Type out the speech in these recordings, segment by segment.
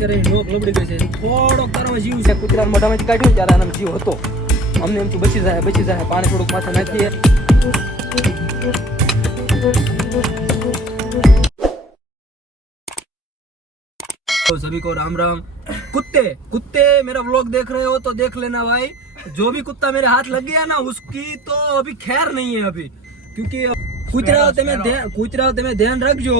બિચારાની નોક લબડી ગઈ છે. થોડોક તારામાં જીવ છે. કૂતરાના મોઢામાંથી કાઢ્યું ત્યારે આનામાં જીવ હતો. અમને એમ તું બચી જાય પાણી થોડુંક માથે નાખીએ. सभी को राम राम. कुत्ते मेरा व्लॉग देख रहे हो तो देख लेना भाई. जो भी कुत्ता मेरे हाथ लग गया ना उसकी तो अभी खैर नहीं है अभी, क्योंकि કૂતરાઓ તમે ધ્યાન રાખજો.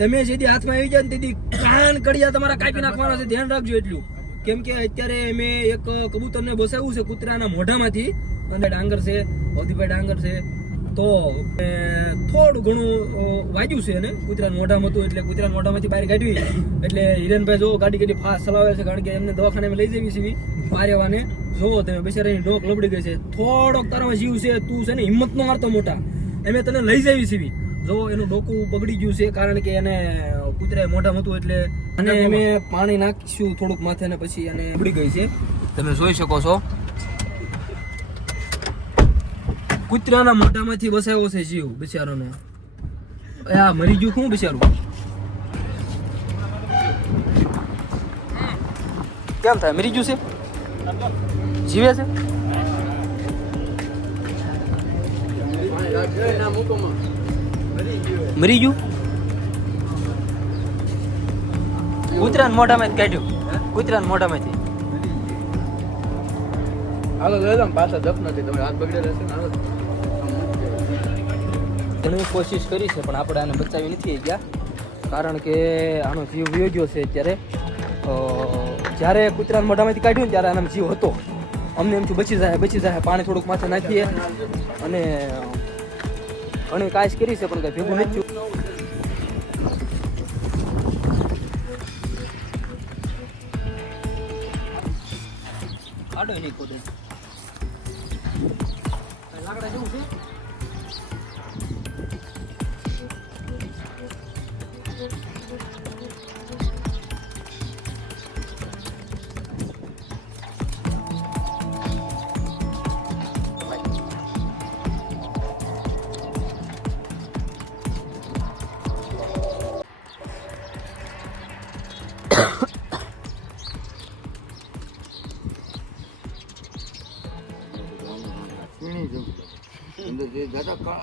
તમે જેથી હાથમાં આવી જાય ને તેથી કાન કડિયા તમારા કાપી નાખવાના છે. ધ્યાન રાખજો એટલું, કેમ કે અત્યારે મેં એક કબૂતરને બસાવ્યું છે કૂતરાના મોઢામાંથી. અને ડાંગર છે, ભૌતિકભાઈ ડાંગર છે, તો થોડું ઘણું વાગ્યું છે અને કૂતરાના મોઢામાં હતું એટલે કૂતરાના મોઢામાંથી બહાર કાઢવી. એટલે હિરેનભાઈ જો ગાડી ફાસ્ટ ચલાવે છે, કારણ કે એમને દવાખાને લઈ જવી છે પારેવાને. જોવો તમે બિચારાની ડોક લબડી ગઈ છે. થોડોક તારામાં જીવ છે. તું છે ને હિંમત નો મારતો મોટા, અમે તને લઈ જવી છે. જો એનું ડોકું બગડી ગયું છે, કારણ કે એને કૂતરાએ મોઢામાં હતું એટલે. અને અમે પાણી નાખીશું થોડુંક માથે ને પછી એને બગડી ગઈ છે. તમે જોઈ શકો છો કૂતરાના મોઢામાંથી વસાયો છે જીવ બિચારાનો. આ મરી ગયું શું બિચારું? કેમ થાય? મરી ગયું છે? જીવે છે? મરી ગયું? કૂતરાના મોઢામાંથી કાઢ્યું. કૂતરાના મોઢામાંથી. હાલો લઈ લો પાછા દફન નથી. તમે હાથ બગડે રહેશે ને. ઘણી કોશિશ કરી છે પણ આપણે આને બચાવી નથી ગયા, કારણ કે આનો જીવ વયો ગયો છે અત્યારે. જ્યારે કૂતરાના મોઢામાંથી કાઢ્યું ને ત્યારે આનામાં જીવ હતો. અમને એમ થયું બચી જાય પાણી થોડુંક માથે નાખીએ. અને ઘણી કાશ કરી છે પણ કંઈ ભેગું નથી થયું. કાઢો નહીં ખોદે લાકડા જેવું છે.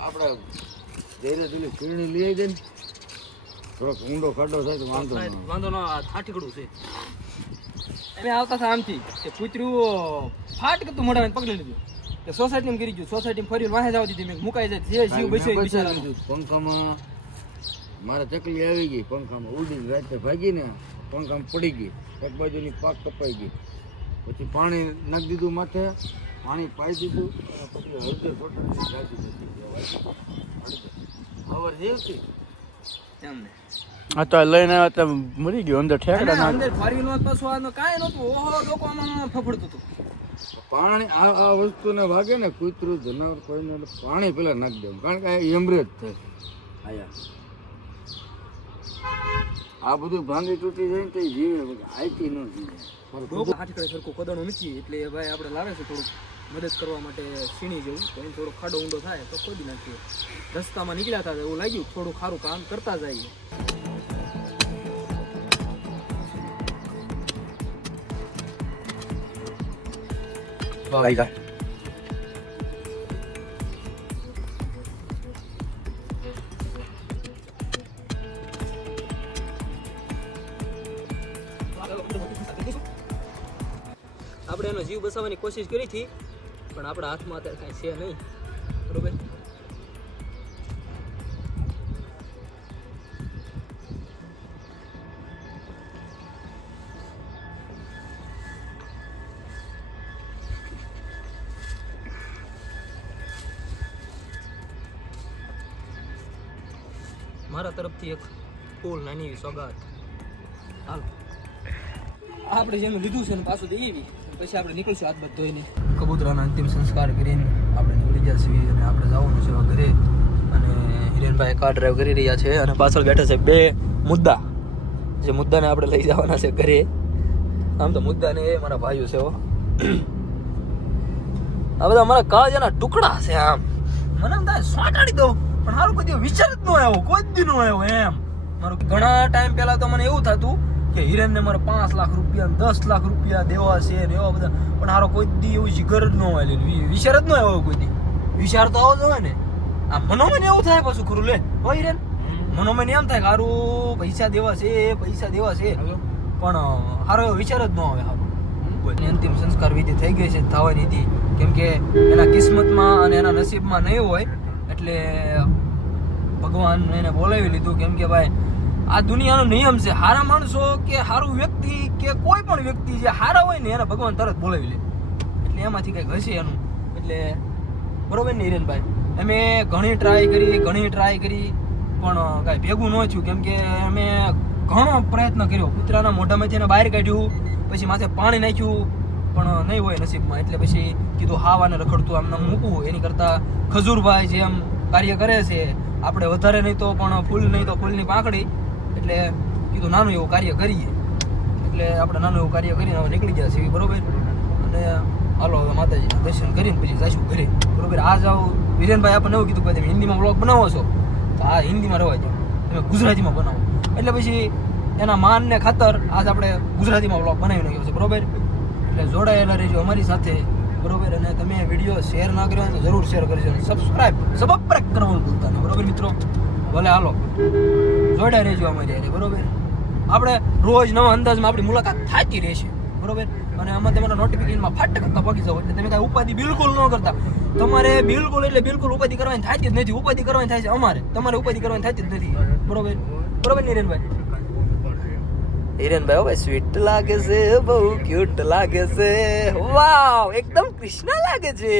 આપણે જઈને શીરણી લઈ આવી ને થોડોક ઊંડો ખાડો થાય તો વાંધો ના. થાટીકડું છે. અમે આવતા હતા આમથી કે કૂતરું ફાટ કરતું મોઢામાં પકડી લીધું કે સોસાયટીમાં કરી ગયું. સોસાયટીમાં ફરી વાહે જવા દીધી. મેં મુકાઈ જાય જે જીવ બચે બિચારાનું. પંખામાં મારે ચકલી આવી ગઈ, પંખામાં ઉડી રાતે ભાગીને પંખામાં પડી ગઈ, એક બાજુની પાક કપાઈ ગઈ. પછી પાણી નાખી દીધું માથે, પાણી પાઈ દીધું, પછી હળદર ફોટાની ગાજી નથી ખબર જેવતી એમને. આ તો લઈને આવ્યા તો મરી ગયો અંદર ઠેકડા ના અંદર ફરી નો પાછો આનો કાંઈ નહોતું. ઓહો લોકો આમાં ફફડતું હતું. પાણી આ વસ્તુને વાગે ને કૂતરું જનાવર કોઈને પાણી પેલા નાખી દેવું, કારણ કે એમરેજ થાય. આયા આ બધું ભાંગી તૂટી જાય ને તો જીવે, આઈતી ન જીવે. હાથકડે સરખું ખોદવાનું નથી એટલે ભાઈ આપણે લાવે છે થોડુંક મદદ કરવા માટે સીણી જેવું. તો એમ થોડો ખાડો ઊંડો થાય તો ખોદી નાખીએ. રસ્તામાં નીકળ્યા હતા એવું લાગ્યું થોડું સારું કામ કરતા જઈએ. આપણે એનો જીવ બચાવવાની કોશિશ કરી હતી પણ આપણા હાથમાં અત્યારે કાંઈ છે નહીં. બરોબર. મારા તરફથી એક ફૂલ નાની એવી સોગાત. હાલો આપણે જેનું લીધું છે ને પાછું દઈ એવી પછી આપણે નીકળશું હાથ બાદ ધોઈને. કબૂતરાના અંતિમ સંસ્કાર કરીને આપણે નીકળી ગયા છીએ અને આપણે જવાનું છે ઘરે. અને હિરેનભાઈ કાર ડ્રાઈવ કરી રહ્યા છે અને પાછળ બેઠા છે બે મુદ્દા, જે મુદ્દાને આપણે લઈ જવાના છે ઘરે. આમ તો મુદ્દાને એ મારા ભાઈઓ છે. આ બધા મારા કાળજાના ટુકડા છે. આમ મને એમ થાય સોટાડી દો પણ સારું કોઈ વિચાર જ ન આવ્યો, કોઈ દી ન આવ્યો એમ. મારું ઘણા ટાઈમ પહેલા તો મને એવું થતું કે હિરેનને મારે 5 લાખ રૂપિયા ને 10 લાખ રૂપિયા દેવા છે ને એવા બધા, પણ હારો કોઈ દી એવું જીગર જ ન હોય, વિચાર જ ન આવ્યો કોઈ દી. વિચાર તો આવો જ હોય ને. આ મનોમન એવું થાય પાછું ખરું લે હોય હિરેન, મનોમન એમ થાય કે હારું પૈસા દેવા છે પણ હારો એવો વિચાર જ ન આવે. હારું અંતિમ સંસ્કાર વિધિ થઈ ગઈ છે, થવાની હતી, કેમ કે એના કિસ્મતમાં અને એના નસીબમાં નહીં હોય એટલે ભગવાન એને બોલાવી લીધું. કેમ કે ભાઈ આ દુનિયાનો નિયમ છે, હારા માણસો કે હારું વ્યક્તિ કે કોઈ પણ વ્યક્તિ જે હારા હોય ને એને ભગવાન તરત બોલાવી લે, એટલે એમાંથી કંઈક હશે એનું. એટલે બરોબર ને હિરેનભાઈ, અમે ઘણી ટ્રાય કરી પણ કાંઈ ભેગું ન થયું. કેમ કે અમે ઘણો પ્રયત્ન કર્યો, કૂતરાના મોઢામાંથી એને બહાર કાઢ્યું, પછી માથે પાણી નાખ્યું, પણ નહીં હોય નસીબમાં. એટલે પછી કીધું હાવાને રખડતું આમને મૂકવું એની કરતાં ખજૂરભાઈ જેમ કાર્ય કરે છે, આપણે વધારે નહીં તો પણ ફૂલ નહીં તો ફૂલની પાંખડી, એટલે કીધું નાનું એવું કાર્ય કરીએ. એટલે આપણે નાનું એવું કાર્ય કરીને હવે નીકળી ગયા છીએ, બરોબર. અને હાલો હવે માતાજીના દર્શન કરીને પછી જઈશું ઘરે, બરોબર. આ જાઓ વિરેનભાઈ આપણને એવું કીધું કે તમે હિન્દીમાં વ્લોગ બનાવો છો તો આ હિન્દીમાં રહેવા દો, તમે ગુજરાતીમાં બનાવો. એટલે પછી એના માનને ખાતર આજ આપણે ગુજરાતીમાં વ્લોગ બનાવી નાખ્યો છે, બરોબર. એટલે જોડાયેલા રહેજો અમારી સાથે, બરોબર. અને તમે વિડીયો શેર ના કર્યો હોય તો જરૂર શેર કરજો, અને સબસ્ક્રાઇબ કરવાનું ભૂલતા નહીં, બરોબર મિત્રો. ભલે હાલો જોડાઈ રહેજો અમારી હારે, બરોબર. આપણે રોજ નવા અંદાજમાં આપણી મુલાકાત થતી રહેશે, બરોબર. અને આમાં તમારા નોટિફિકેશનમાં ફાટ કરતા પગી જાવ, એટલે તમે કાંઈ ઉપાધિ બિલકુલ ન કરતા. તમારે બિલકુલ ઉપાધિ કરવાની થતી જ નથી, ઉપાધિ કરવાની થાય છે અમારે, તમારે ઉપાધિ કરવાની થતી જ નથી, બરોબર. બરોબર ને હિરેનભાઈ? હિરેનભાઈ હવે સ્વીટ લાગે છે, બહુ ક્યુટ લાગે છે, વાવ એકદમ કૃષ્ણ લાગે છે.